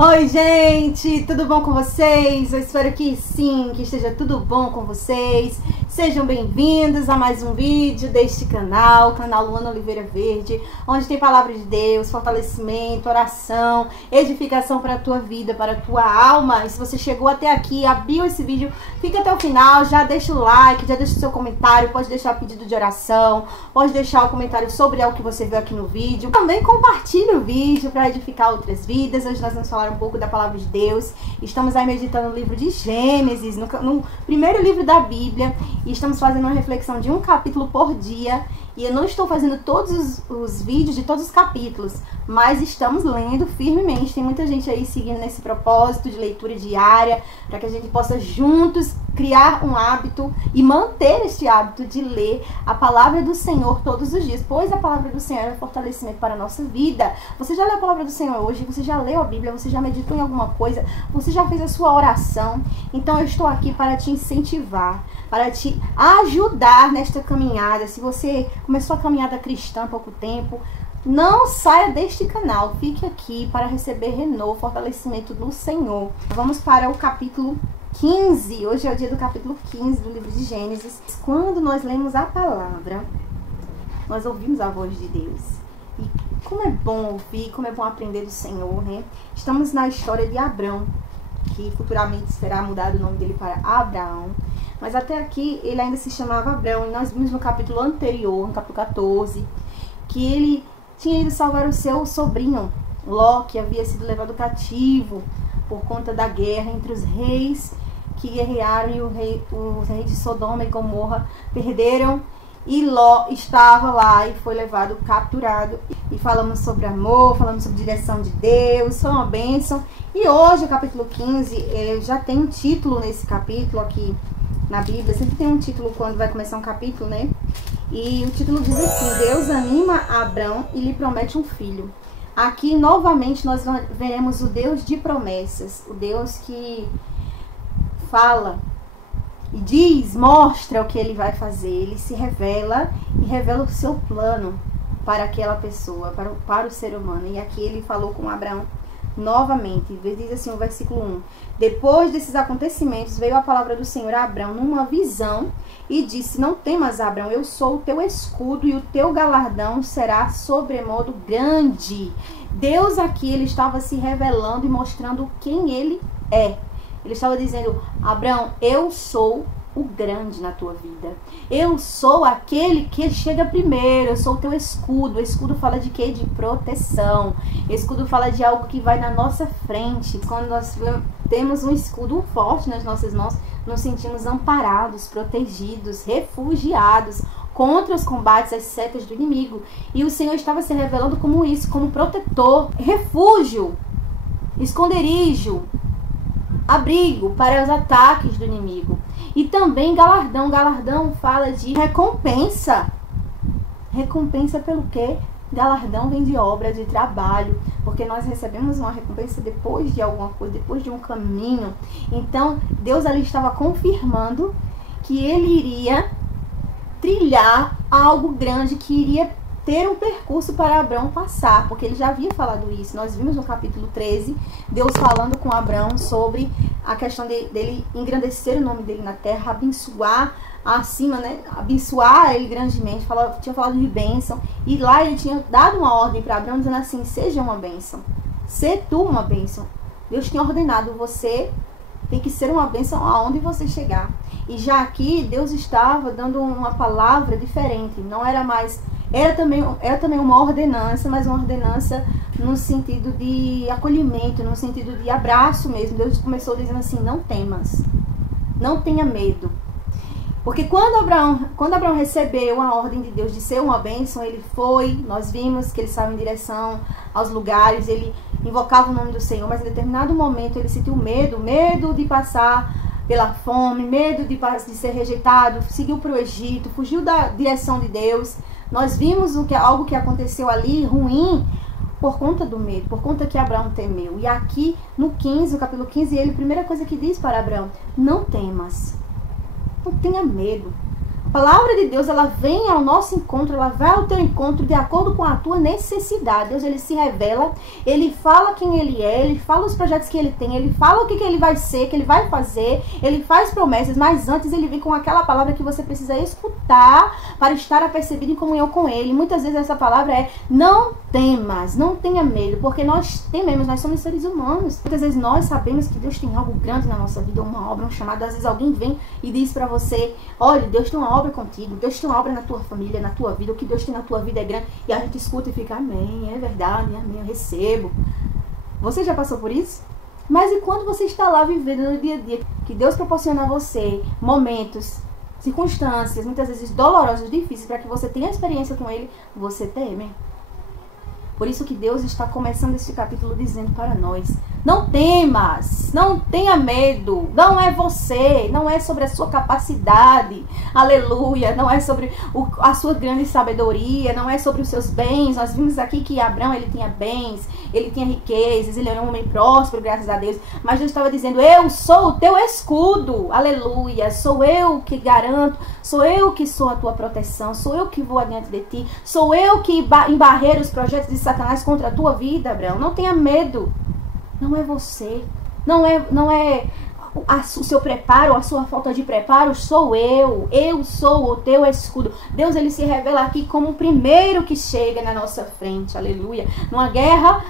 Oi, gente, tudo bom com vocês? Eu espero que sim, que esteja tudo bom com vocês. Sejam bem-vindos a mais um vídeo deste canal Luana Oliveira Verde, onde tem palavra de Deus, fortalecimento, oração, edificação para a tua vida, para a tua alma. E se você chegou até aqui, abriu esse vídeo, fica até o final, já deixa o like, já deixa o seu comentário, pode deixar pedido de oração, pode deixar o comentário sobre algo que você viu aqui no vídeo. Também compartilhe o vídeo para edificar outras vidas. Hoje nós vamos falar um pouco da palavra de Deus. Estamos aí meditando no livro de Gênesis, no primeiro livro da Bíblia, e estamos fazendo uma reflexão de um capítulo por dia. E eu não estou fazendo todos os vídeos de todos os capítulos, mas estamos lendo firmemente. Tem muita gente aí seguindo nesse propósito de leitura diária, para que a gente possa juntos criar um hábito e manter este hábito de ler a palavra do Senhor todos os dias, pois a palavra do Senhor é fortalecimento para a nossa vida. Você já leu a palavra do Senhor hoje? Você já leu a Bíblia? Você já meditou em alguma coisa? Você já fez a sua oração? Então eu estou aqui para te incentivar, para te ajudar nesta caminhada. Se você começou a caminhada cristã há pouco tempo, não saia deste canal, fique aqui para receber renovo, fortalecimento do Senhor. Vamos para o capítulo 15, hoje é o dia do capítulo 15 do livro de Gênesis. Quando nós lemos a palavra, nós ouvimos a voz de Deus. E como é bom ouvir, como é bom aprender do Senhor, né? Estamos na história de Abrão, que futuramente será mudado o nome dele para Abraão. Mas até aqui ele ainda se chamava Abrão, e nós vimos no capítulo anterior, no capítulo 14, que ele tinha ido salvar o seu sobrinho, Ló, que havia sido levado cativo por conta da guerra entre os reis que guerrearam, e os reis de Sodoma e Gomorra perderam, e Ló estava lá e foi levado capturado. E falamos sobre amor, falamos sobre direção de Deus, foi uma bênção. E hoje o capítulo 15 já tem um título nesse capítulo aqui na Bíblia. Sempre tem um título quando vai começar um capítulo, né? E o título diz assim: Deus anima Abrão e lhe promete um filho. Aqui novamente nós veremos o Deus de promessas, o Deus que fala e diz, mostra o que ele vai fazer. Ele se revela e revela o seu plano para aquela pessoa, para o ser humano. E aqui ele falou com Abraão novamente. Diz assim o versículo 1: Depois desses acontecimentos veio a palavra do Senhor a Abrão numa visão e disse: Não temas, Abrão, eu sou o teu escudo e o teu galardão será sobremodo grande. Deus aqui, ele estava se revelando e mostrando quem ele é. Ele estava dizendo: Abrão, eu sou o grande na tua vida. Eu sou aquele que chega primeiro. Eu sou o teu escudo. O escudo fala de quê? De proteção. O escudo fala de algo que vai na nossa frente. Quando nós temos um escudo forte nas nossas mãos, nos sentimos amparados, protegidos, refugiados contra os combates, as setas do inimigo. E o Senhor estava se revelando como isso, como protetor, refúgio, esconderijo, abrigo para os ataques do inimigo. E também galardão. Galardão fala de recompensa. Recompensa pelo quê? Galardão vem de obra, de trabalho, porque nós recebemos uma recompensa depois de alguma coisa, depois de um caminho. Então Deus ali estava confirmando que ele iria trilhar algo grande, que iria ter um percurso para Abrão passar, porque ele já havia falado isso. Nós vimos no capítulo 13, Deus falando com Abrão sobre a questão dele engrandecer o nome dele na terra, abençoar acima, né? Abençoar ele grandemente, tinha falado de bênção, e lá ele tinha dado uma ordem para Abrão, dizendo assim: seja uma bênção, sê tu uma bênção. Deus tinha ordenado, você tem que ser uma bênção aonde você chegar. E já aqui Deus estava dando uma palavra diferente, não era mais... Era também uma ordenança, mas uma ordenança no sentido de acolhimento, no sentido de abraço mesmo. Deus começou dizendo assim: não temas, não tenha medo. Porque quando Abraão recebeu a ordem de Deus de ser uma bênção, ele foi, nós vimos que ele saiu em direção aos lugares, ele invocava o nome do Senhor, mas em determinado momento ele sentiu medo de passar pela fome, medo de ser rejeitado, seguiu para o Egito, fugiu da direção de Deus. Nós vimos algo que aconteceu ali ruim por conta do medo, por conta que Abraão temeu. E aqui no 15, no capítulo 15, a primeira coisa que diz para Abraão: não temas, não tenha medo. A palavra de Deus, ela vem ao nosso encontro, ela vai ao teu encontro de acordo com a tua necessidade. Deus, ele se revela, ele fala quem ele é, ele fala os projetos que ele tem, ele fala o que ele vai ser, que ele vai fazer, ele faz promessas, mas antes ele vem com aquela palavra que você precisa escutar para estar apercebido em comunhão com ele. Muitas vezes essa palavra é: não temas, não tenha medo, porque nós tememos, nós somos seres humanos. Muitas vezes nós sabemos que Deus tem algo grande na nossa vida, uma obra, um chamado. Às vezes alguém vem e diz para você: olha, Deus tem uma obra contigo, Deus tem uma obra na tua família, na tua vida, o que Deus tem na tua vida é grande. E a gente escuta e fica: amém, é verdade, amém, eu recebo. Você já passou por isso? Mas e quando você está lá vivendo no dia a dia, que Deus proporciona a você momentos, circunstâncias, muitas vezes dolorosas, difíceis, para que você tenha experiência com Ele, você teme? Por isso que Deus está começando este capítulo dizendo para nós: não temas, não tenha medo, não é você, não é sobre a sua capacidade, aleluia, não é sobre a sua grande sabedoria, não é sobre os seus bens. Nós vimos aqui que Abraão, ele tinha bens, ele tinha riquezas, ele era um homem próspero, graças a Deus, mas Deus estava dizendo: eu sou o teu escudo, aleluia, sou eu que garanto, sou eu que sou a tua proteção, sou eu que vou adiante de ti, sou eu que embarreiro os projetos de Satanás contra a tua vida, Abraão. Não tenha medo. Não é você. Não é o seu preparo, a sua falta de preparo. Sou eu. Eu sou o teu escudo. Deus, ele se revela aqui como o primeiro que chega na nossa frente. Aleluia. Numa guerra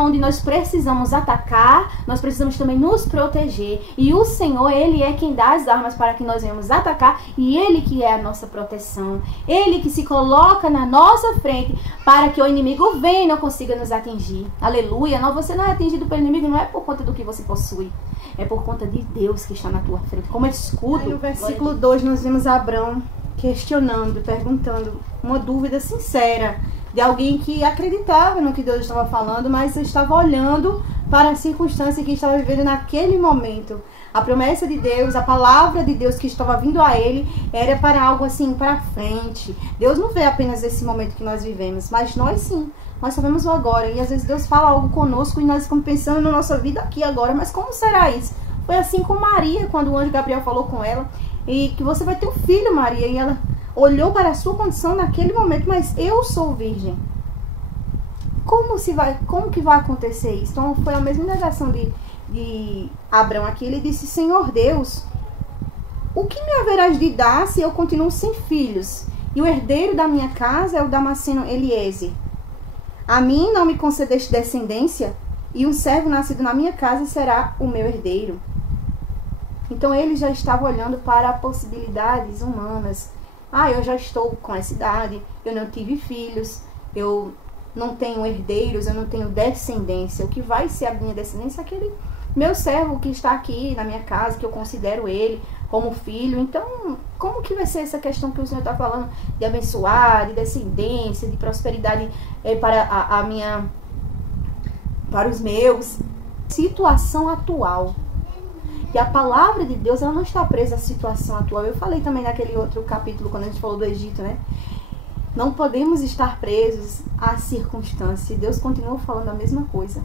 onde nós precisamos atacar, nós precisamos também nos proteger. E o Senhor, ele é quem dá as armas para que nós venhamos atacar, e ele que é a nossa proteção. Ele que se coloca na nossa frente para que o inimigo venha e não consiga nos atingir. Aleluia. Não, você não é atingido pelo inimigo, não é por conta do que você possui, é por conta de Deus que está na tua frente, como escudo. Aí, no versículo 2, nós vemos Abraão questionando, perguntando, uma dúvida sincera de alguém que acreditava no que Deus estava falando, mas estava olhando para a circunstância que estava vivendo naquele momento. A promessa de Deus, a palavra de Deus que estava vindo a ele, era para algo assim, para frente. Deus não vê apenas esse momento que nós vivemos, mas nós sim. Nós sabemos o agora. E às vezes Deus fala algo conosco e nós ficamos pensando na nossa vida aqui agora. Mas como será isso? Foi assim com Maria, quando o anjo Gabriel falou com ela, e que você vai ter um filho, Maria. E ela olhou para a sua condição naquele momento: mas eu sou virgem. Como que vai acontecer isso? Então foi a mesma negação de Abraão aqui. Ele disse: Senhor Deus, o que me haverás de dar se eu continuo sem filhos? E o herdeiro da minha casa é o Damasceno Eliezer. A mim não me concedeste descendência, e um servo nascido na minha casa será o meu herdeiro. Então ele já estava olhando para possibilidades humanas. Eu já estou com essa idade, eu não tive filhos, eu não tenho herdeiros, eu não tenho descendência. O que vai ser a minha descendência é aquele meu servo que está aqui na minha casa, que eu considero ele como filho. Então, como que vai ser essa questão que o Senhor está falando de abençoar, de descendência, de prosperidade para os meus? Situação atual. E a palavra de Deus, ela não está presa à situação atual. Eu falei também naquele outro capítulo, quando a gente falou do Egito, né? Não podemos estar presos à circunstância. Deus continua falando a mesma coisa.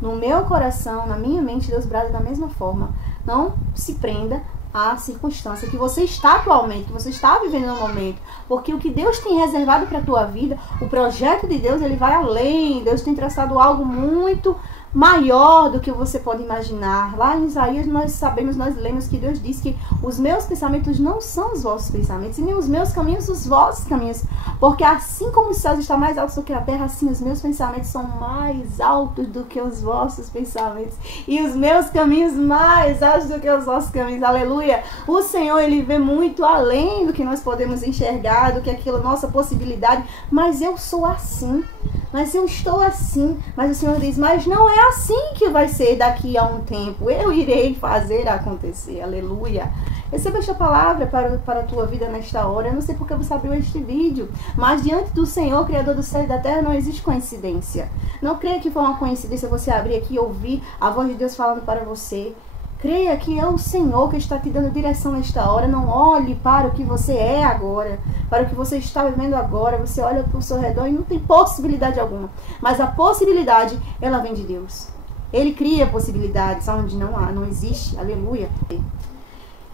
No meu coração, na minha mente, Deus brada da mesma forma. Não se prenda à circunstância que você está atualmente, que você está vivendo no momento. Porque o que Deus tem reservado para a tua vida, o projeto de Deus, ele vai além. Deus tem traçado algo muito maior do que você pode imaginar. Lá em Isaías nós lemos que Deus diz que os meus pensamentos não são os vossos pensamentos, e nem os meus caminhos os vossos caminhos, porque assim como os céus estão mais altos do que a terra, assim os meus pensamentos são mais altos do que os vossos pensamentos, e os meus caminhos mais altos do que os vossos caminhos. Aleluia! O Senhor, ele vê muito além do que nós podemos enxergar, do que aquela nossa possibilidade. Mas eu sou assim, mas eu estou assim. Mas o Senhor diz: mas não é assim que vai ser daqui a um tempo. Eu irei fazer acontecer. Aleluia. Receba esta palavra para a tua vida nesta hora. Eu não sei porque você abriu este vídeo, mas diante do Senhor, Criador do céu e da terra, não existe coincidência. Não creia que foi uma coincidência você abrir aqui e ouvir a voz de Deus falando para você. Creia que é o Senhor que está te dando direção nesta hora. Não olhe para o que você é agora, para o que você está vivendo agora. Você olha para o seu redor e não tem possibilidade alguma. Mas a possibilidade, ela vem de Deus. Ele cria possibilidades onde não há, não existe. Aleluia.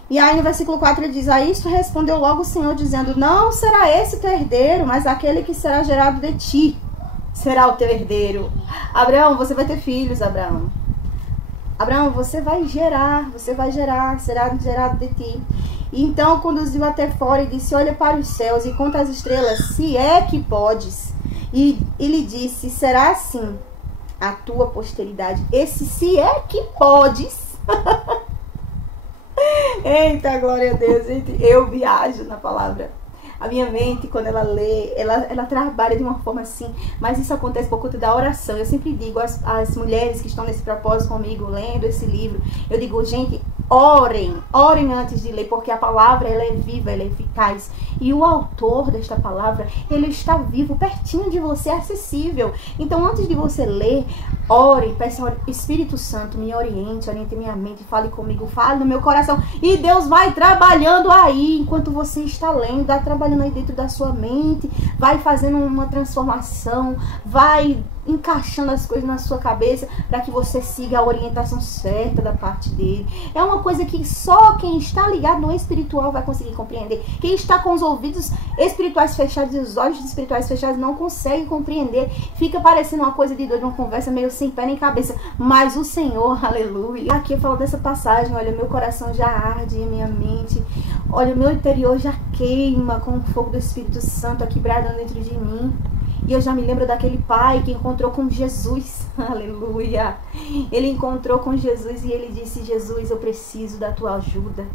E aí no versículo 4 ele diz: a isto respondeu logo o Senhor, dizendo: não será esse teu herdeiro, mas aquele que será gerado de ti será o teu herdeiro. Abraão, você vai ter filhos, Abraão. Abraão, você vai gerar, será gerado de ti. E então conduziu até fora e disse: olha para os céus e conta as estrelas, se é que podes. E lhe disse: será assim a tua posteridade. Esse se é que podes. Eita, glória a Deus, gente. Eu viajo na palavra. A minha mente, quando ela lê, ela trabalha de uma forma assim. Mas isso acontece por conta da oração. Eu sempre digo às mulheres que estão nesse propósito comigo, lendo esse livro, eu digo, gente, orem antes de ler, porque a palavra, ela é viva, ela é eficaz. E o autor desta palavra, ele está vivo, pertinho de você, acessível. Então, antes de você ler, ore, peça ao Espírito Santo, me oriente minha mente, fale comigo, fale no meu coração. E Deus vai trabalhando aí, enquanto você está lendo, vai trabalhando aí dentro da sua mente, vai fazendo uma transformação, vai encaixando as coisas na sua cabeça para que você siga a orientação certa da parte dele. É uma coisa que só quem está ligado no espiritual vai conseguir compreender. Quem está com os ouvidos espirituais fechados e os olhos espirituais fechados não consegue compreender. Fica parecendo uma coisa de doido, uma conversa meio sem pé nem cabeça. Mas o Senhor, aleluia. Aqui eu falo dessa passagem, olha, meu coração já arde em minha mente. Olha, o meu interior já queima com o fogo do Espírito Santo aqui bradando dentro de mim. E eu já me lembro daquele pai que encontrou com Jesus. Aleluia. Ele encontrou com Jesus e ele disse: Jesus, eu preciso da tua ajuda.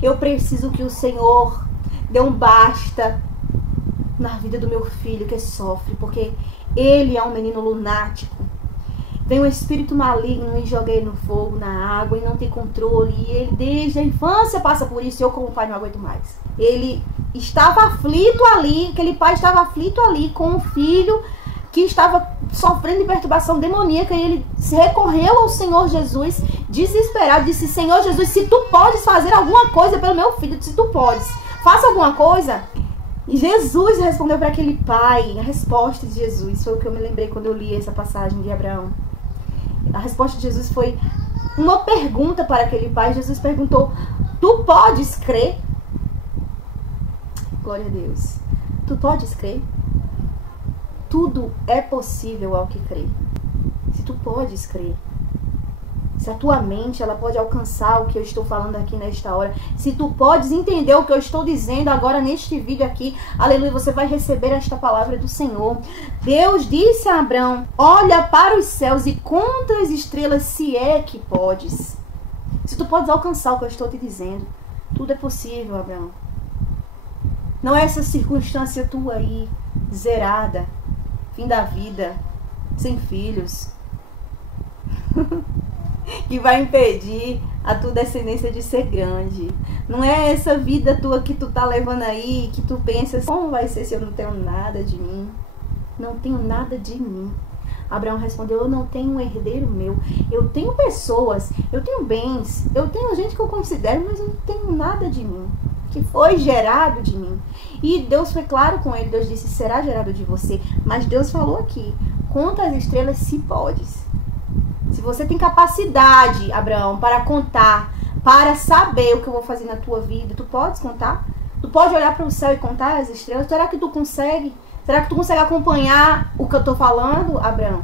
Eu preciso que o Senhor dê um basta na vida do meu filho que sofre, porque ele é um menino lunático. Vem um espírito maligno e joga ele no fogo, na água, e não tem controle. E ele desde a infância passa por isso. Eu como pai não aguento mais. Ele estava aflito ali, aquele pai estava aflito ali com um filho que estava sofrendo de perturbação demoníaca. E ele se recorreu ao Senhor Jesus, desesperado, disse: Senhor Jesus, se tu podes fazer alguma coisa pelo meu filho, se tu podes, faça alguma coisa. E Jesus respondeu para aquele pai. A resposta de Jesus foi o que eu me lembrei quando eu li essa passagem de Abraão. A resposta de Jesus foi uma pergunta para aquele pai. Jesus perguntou: tu podes crer? Glória a Deus. Tu podes crer? Tudo é possível ao que crê. Se tu podes crer, se a tua mente ela pode alcançar o que eu estou falando aqui nesta hora, se tu podes entender o que eu estou dizendo agora neste vídeo aqui, aleluia, você vai receber esta palavra do Senhor. Deus disse a Abraão: olha para os céus e conta as estrelas, se é que podes. Se tu podes alcançar o que eu estou te dizendo, tudo é possível, Abraão. Não é essa circunstância tua aí, zerada, fim da vida, sem filhos, que vai impedir a tua descendência de ser grande. Não é essa vida tua que tu tá levando aí, que tu pensa: como vai ser se eu não tenho nada de mim? Não tenho nada de mim. Abraão respondeu: eu não tenho um herdeiro meu. Eu tenho pessoas, eu tenho bens, eu tenho gente que eu considero, mas eu não tenho nada de mim, que foi gerado de mim. E Deus foi claro com ele. Deus disse: será gerado de você. Mas Deus falou aqui: conta as estrelas, se podes. Se você tem capacidade, Abraão, para contar, para saber o que eu vou fazer na tua vida, tu podes contar? Tu pode olhar para o céu e contar as estrelas? Será que tu consegue? Será que tu consegue acompanhar o que eu estou falando, Abraão?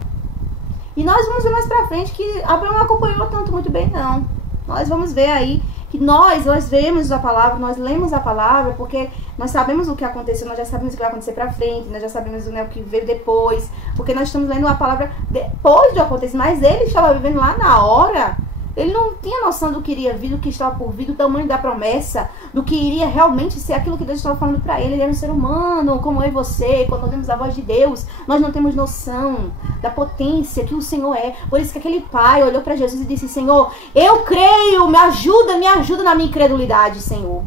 E nós vamos ver mais para frente que Abraão não acompanhou tanto muito bem, não. Nós vamos ver aí que nós vemos a palavra, nós lemos a palavra, porque nós sabemos o que aconteceu, nós já sabemos o que vai acontecer pra frente, nós já sabemos, né, o que veio depois, porque nós estamos lendo a palavra depois de acontecer, mas ele estava vivendo lá na hora. Ele não tinha noção do que iria vir, do que estava por vir, do tamanho da promessa, do que iria realmente ser aquilo que Deus estava falando para ele. Ele era um ser humano, como eu e você. Quando ouvimos a voz de Deus, nós não temos noção da potência que o Senhor é. Por isso que aquele pai olhou para Jesus e disse: Senhor, eu creio, me ajuda na minha incredulidade, Senhor.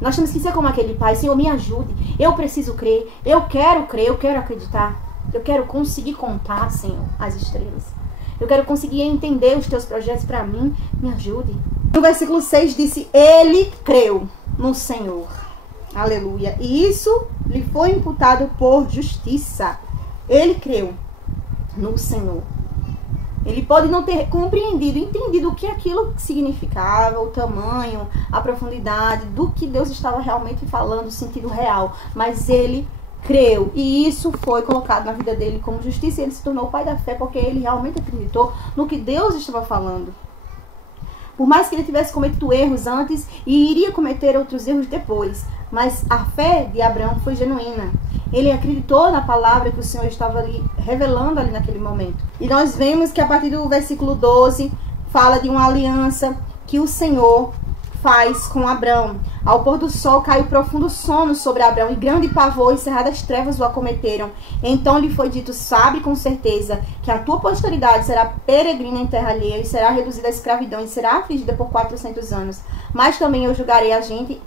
Nós temos que ser como aquele pai: Senhor, me ajude, eu preciso crer, eu quero acreditar, eu quero conseguir contar, Senhor, as estrelas. Eu quero conseguir entender os teus projetos para mim. Me ajude. No versículo 6 disse: ele creu no Senhor. Aleluia. E isso lhe foi imputado por justiça. Ele creu no Senhor. Ele pode não ter compreendido, entendido o que aquilo significava, o tamanho, a profundidade, do que Deus estava realmente falando, o sentido real. Mas ele creu, e isso foi colocado na vida dele como justiça, e ele se tornou o pai da fé, porque ele realmente acreditou no que Deus estava falando. Por mais que ele tivesse cometido erros antes, e iria cometer outros erros depois, mas a fé de Abraão foi genuína. Ele acreditou na palavra que o Senhor estava ali revelando ali naquele momento. E nós vemos que a partir do versículo 12, fala de uma aliança que o Senhor faz com Abrão. Ao pôr do sol caiu profundo sono sobre Abrão, e grande pavor e cerradas trevas o acometeram. Então lhe foi dito: sabe com certeza que a tua posteridade será peregrina em terra alheia, e será reduzida à escravidão, e será afligida por 400 anos. Mas também eu julgarei a gente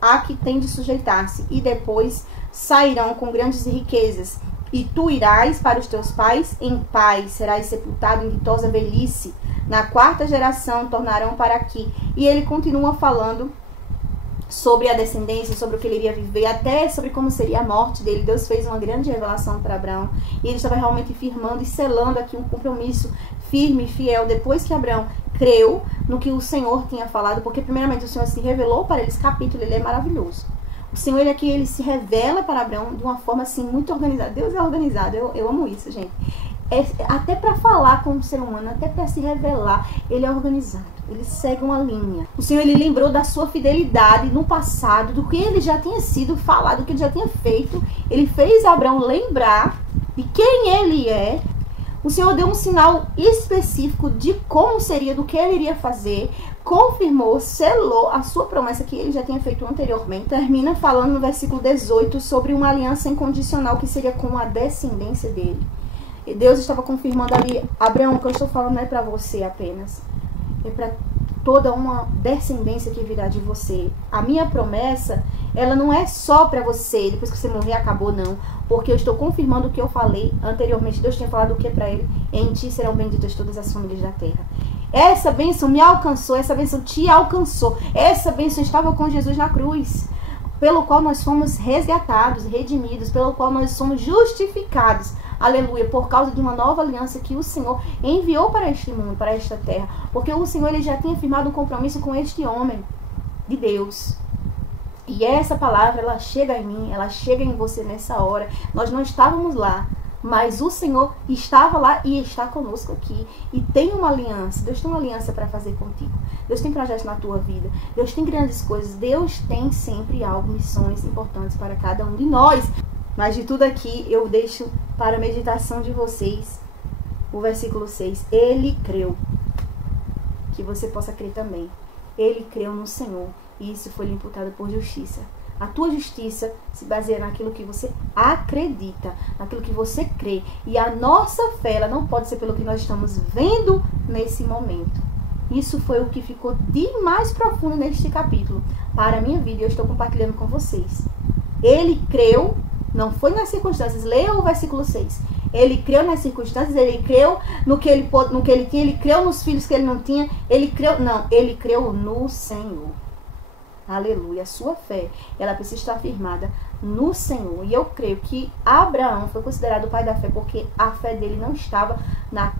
a que tem de sujeitar-se, e depois sairão com grandes riquezas. E tu irás para os teus pais em paz, serás sepultado em ditosa velhice. Na quarta geração tornarão para aqui. E ele continua falando sobre a descendência, sobre o que ele iria viver, até sobre como seria a morte dele. Deus fez uma grande revelação para Abraão, e ele estava realmente firmando e selando aqui um compromisso firme e fiel, depois que Abraão creu no que o Senhor tinha falado, porque primeiramente o Senhor se revelou para ele. Esse capítulo ele é maravilhoso. O Senhor, ele aqui, ele se revela para Abraão de uma forma assim muito organizada. Deus é organizado, eu amo isso, gente. Até para falar com o ser humano, até para se revelar, ele é organizado, ele segue uma linha. O Senhor, ele lembrou da sua fidelidade no passado, do que ele já tinha sido falado, do que ele já tinha feito. Ele fez Abraão lembrar de quem ele é. O Senhor deu um sinal específico de como seria, do que ele iria fazer, confirmou, selou a sua promessa que ele já tinha feito anteriormente. Termina falando no versículo 18 sobre uma aliança incondicional que seria com a descendência dele. E Deus estava confirmando ali: Abraão, o que eu estou falando não é para você apenas, é para toda uma descendência que virá de você. A minha promessa, ela não é só para você, depois que você morrer acabou, não. Porque eu estou confirmando o que eu falei anteriormente. Deus tinha falado o que para ele? Em ti serão benditas todas as famílias da terra. Essa bênção me alcançou, essa bênção te alcançou. Essa bênção estava com Jesus na cruz, pelo qual nós fomos resgatados, redimidos, pelo qual nós somos justificados. Aleluia, por causa de uma nova aliança que o Senhor enviou para este mundo, para esta terra. Porque o Senhor, ele já tinha firmado um compromisso com este homem de Deus. E essa palavra, ela chega em mim, ela chega em você nessa hora. Nós não estávamos lá, mas o Senhor estava lá e está conosco aqui. E tem uma aliança. Deus tem uma aliança para fazer contigo. Deus tem projetos na tua vida. Deus tem grandes coisas. Deus tem sempre algo, missões importantes para cada um de nós. Mas de tudo aqui, eu deixo para a meditação de vocês o versículo 6. Ele creu. Que você possa crer também. Ele creu no Senhor, e isso foi lhe imputado por justiça. A tua justiça se baseia naquilo que você acredita, naquilo que você crê. E a nossa fé, ela não pode ser pelo que nós estamos vendo nesse momento. Isso foi o que ficou de mais profundo neste capítulo para a minha vida, e eu estou compartilhando com vocês. Ele creu, não foi nas circunstâncias. Leia o versículo 6. Ele creu nas circunstâncias, ele creu no que ele tinha, ele creu nos filhos que ele não tinha, ele creu no Senhor. Aleluia. A sua fé, ela precisa estar firmada no Senhor. E eu creio que Abraão foi considerado o pai da fé, porque a fé dele não estava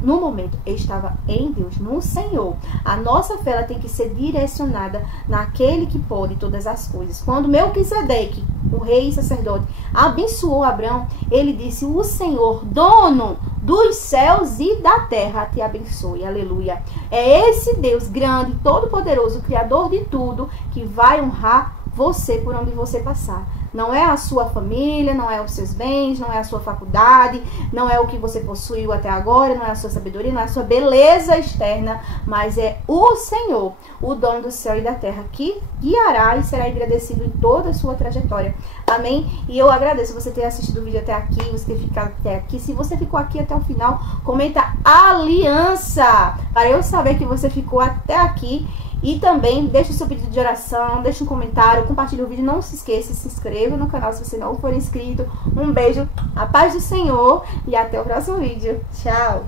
no momento, ele estava em Deus, no Senhor. A nossa fé, ela tem que ser direcionada naquele que pode todas as coisas. Quando Melquisedeque, o rei e sacerdote, abençoou Abraão, ele disse: o Senhor, dono dos céus e da terra, te abençoe. Aleluia. É esse Deus grande, todo-poderoso, criador de tudo, que vai honrar você por onde você passar. Não é a sua família, não é os seus bens, não é a sua faculdade, não é o que você possuiu até agora, não é a sua sabedoria, não é a sua beleza externa, mas é o Senhor, o dono do céu e da terra, que guiará e será agradecido em toda a sua trajetória. Amém? E eu agradeço você ter assistido o vídeo até aqui, você ter ficado até aqui. Se você ficou aqui até o final, comenta aliança, para eu saber que você ficou até aqui. E também deixa o seu pedido de oração, deixa um comentário, compartilha o vídeo. Não se esqueça, se inscreva no canal se você não for inscrito. Um beijo, a paz do Senhor e até o próximo vídeo. Tchau!